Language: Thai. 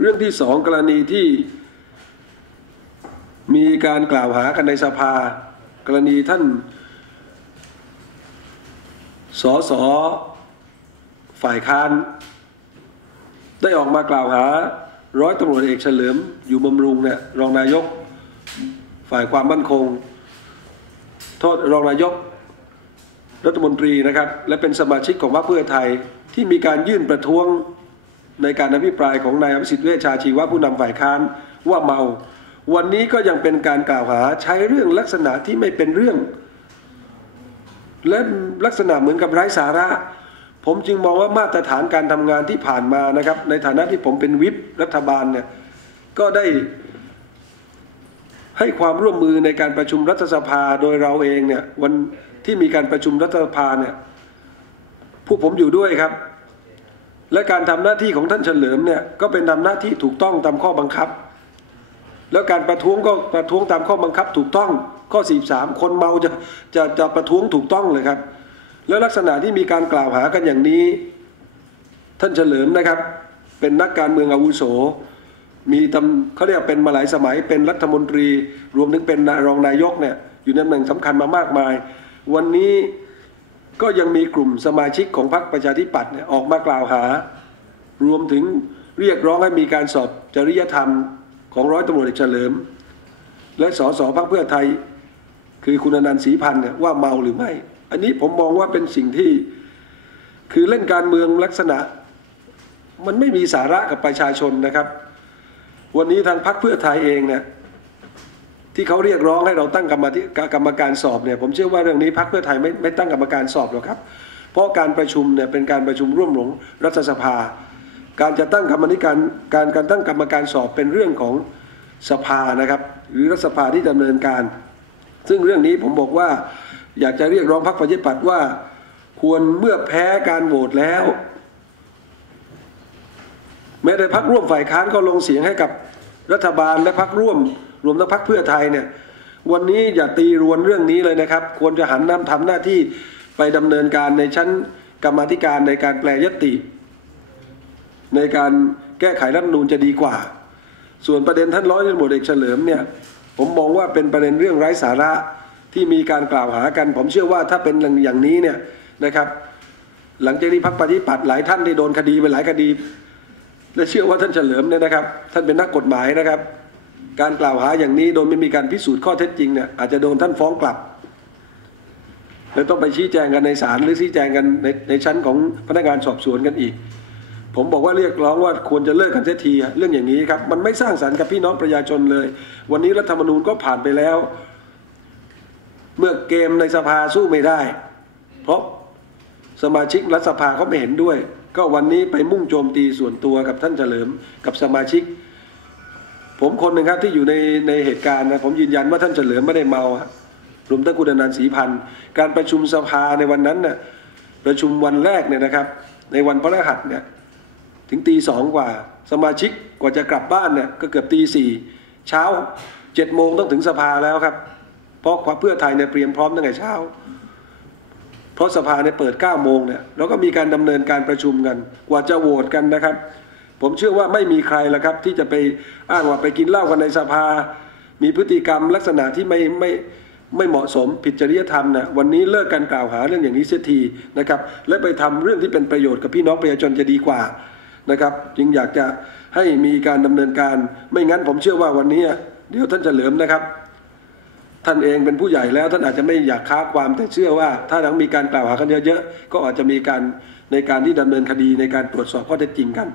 เรื่องที่สองกรณีที่มีการกล่าวหากันในสภา กรณีท่านสอสอฝ่ายค้าน ได้ออกมากล่าวหาร้อยตำรวจเอกเฉลิมอยู่บำรุงเนี่ยรองนายกฝ่ายความมั่นคง โทษรองนายกรัฐมนตรีนะครับ และเป็นสมาชิกของพรรคเพื่อไทยที่มีการยื่นประท้วง ในการอภิปรายของนายอภิสิทธิ์เวชชาชีวะผู้นำฝ่ายค้านว่าเมา วันนี้ก็ยังเป็นการกล่าวหาใช้เรื่องลักษณะที่ไม่เป็นเรื่อง และลักษณะเหมือนกับไร้สาระ ผมจึงมองว่ามาตรฐานการทำงานที่ผ่านมานะครับ ในฐานะที่ผมเป็นวิปรัฐบาลเนี่ยก็ได้ให้ความร่วมมือในการประชุมรัฐสภาโดยเราเองเนี่ยวันที่มีการประชุมรัฐสภาเนี่ยผู้ผมอยู่ด้วยครับ และการทำหน้าที่ของท่านเฉลิมเนี่ยก็เป็นทำหน้าที่ถูกต้องตามข้อบังคับ แล้วการประท้วงก็ประท้วงตามข้อบังคับถูกต้องข้อ43คนเมาจะจะจะประท้วงถูกต้องเลยครับ แล้วลักษณะที่มีการกล่าวหากันอย่างนี้ ท่านเฉลิมนะครับ เป็นนักการเมืองอาวุโส มีตำเขาเรียกเป็นมาหลายสมัยเป็นรัฐมนตรี รวมถึงเป็นรองนายกเนี่ยอยู่ในตำแหน่งสำคัญมามากมาย วันนี้ ก็ยังมีกลุ่มสมาชิกของพรรคประชาธิปัตย์ออกมากล่าวหา รวมถึงเรียกร้องให้มีการสอบจริยธรรมของร้อยตำรวจเอกเฉลิม และสสพรรคเพื่อไทย คือคุณอนันต์ศรีพันธ์ว่าเมาหรือไม่ อันนี้ผมมองว่าเป็นสิ่งที่คือเล่นการเมืองลักษณะ มันไม่มีสาระกับประชาชนนะครับ วันนี้ทางพรรคเพื่อไทยเองเนี่ย ที่เขาเรียกร้องให้เราตั้งกรรมกรรมการสอบเนี่ยผมเชื่อว่าเรื่องนี้พรรคเพื่อไทยไม่ไม่ตั้งกรรมการสอบหรอกครับ เพราะการประชุมเนี่ยเป็นการประชุมร่วมของรัฐสภา การจะตั้งกรรมธิการการการตั้งกรรมการสอบเป็นเรื่องของสภานะครับ หรือรัฐสภาที่ดำเนินการ ซึ่งเรื่องนี้ผมบอกว่าอยากจะเรียกร้องพรรคประชาธิปัตย์ว่า ควรเมื่อแพ้การโหวตแล้วแม้แต่พรรคร่วมฝ่ายค้านก็ลงเสียงให้กับ รัฐบาลและพรรคร่วม รวมทั้งพรรคเพื่อไทยเนี่ยวันนี้อย่าตีรวนเรื่องนี้เลยนะครับ ควรจะหันน้ำทำหน้าที่ไปดำเนินการในชั้นกรรมธิการในการแปลยติ ในการแก้ไขรัฐนูญจะดีกว่า ส่วนประเด็นท่านร้อยตำรวจเอกเฉลิมเนี่ยผมมองว่าเป็นประเด็นเรื่องไร้สาระที่มีการกล่าวหากัน ผมเชื่อว่าถ้าเป็นอย่างนี้เนี่ยนะครับ หลังจากนี้พรรคปฏิปัติหลายท่านที่โดนคดีไปหลายคดี และเชื่อว่าท่านเฉลิมเนี่ยนะครับ ท่านเป็นนักกฎหมายนะครับ การกล่าวหาอย่างนี้โดยไม่มีการพิสูจน์ข้อเท็จจริงเนี่ยอาจจะโดนท่านฟ้องกลับแล้วต้องไปชี้แจงกันในศาลหรือชี้แจงกันในในชั้นของพนักงานสอบสวนกันอีก ผมบอกว่าเรียกร้องว่าควรจะเลิกกันเสียทีเรื่องอย่างนี้ครับมันไม่สร้างสรรค์กับพี่น้องประชาชนเลย วันนี้รัฐธรรมนูญก็ผ่านไปแล้ว เมื่อเกมในสภาสู้ไม่ได้ เพราะ สมาชิกรัฐสภาเขาไม่เห็นด้วย ก็วันนี้ไปมุ่งโจมตีส่วนตัวกับท่านเฉลิมกับสมาชิก ผมคนหนึ่งครับที่อยู่ในในเหตุการณ์นะผมยืนยันว่าท่านเฉลิมไม่ได้เมาฮะรวมทั้งคุณนันต์ศรีพันธ์การประชุมสภาในวันนั้นน่ะประชุมวันแรกเนี่ยนะครับ ในวันพระฤหัสเนี่ยถึงตีสองกว่าสมาชิกกว่าจะกลับบ้านเนี่ยก็เกือบตีสี่เช้าเจ็ดโมงต้องถึงสภาแล้วครับ เพราะความเพื่อไทยเนี่ยเตรียมพร้อมตั้งแต่เช้า เพราะสภาเนี่ยเปิด 9 โมงเนี่ยแล้วก็มีการดำเนินการประชุมกัน กว่าจะโหวตกันนะครับ ผมเชื่อว่าไม่มีใครละครับ ที่จะไปอ้างว่าไปกินเหล้ากันในสภา มีพฤติกรรมลักษณะที่ไม่ไม่ไม่เหมาะสมผิดจริยธรรมนะวันนี้เลิกการกล่าวหาเรื่องอย่างนี้เสียทีนะครับ และไปทำเรื่องที่เป็นประโยชน์กับพี่น้องประชาชนจะดีกว่านะครับ จึงอยากจะให้มีการดำเนินการ ไม่งั้นผมเชื่อว่าวันนี้เดี๋ยวท่านจะเหลิมนะครับ ท่านเองเป็นผู้ใหญ่แล้ว ท่านอาจจะไม่อยากค้าความแต่เชื่อว่า ถ้าหลังมีการกล่าวหากันเยอะๆก็อาจจะมีการในการที่ดำเนินคดีในการตรวจสอบข้อเท็จจริงกัน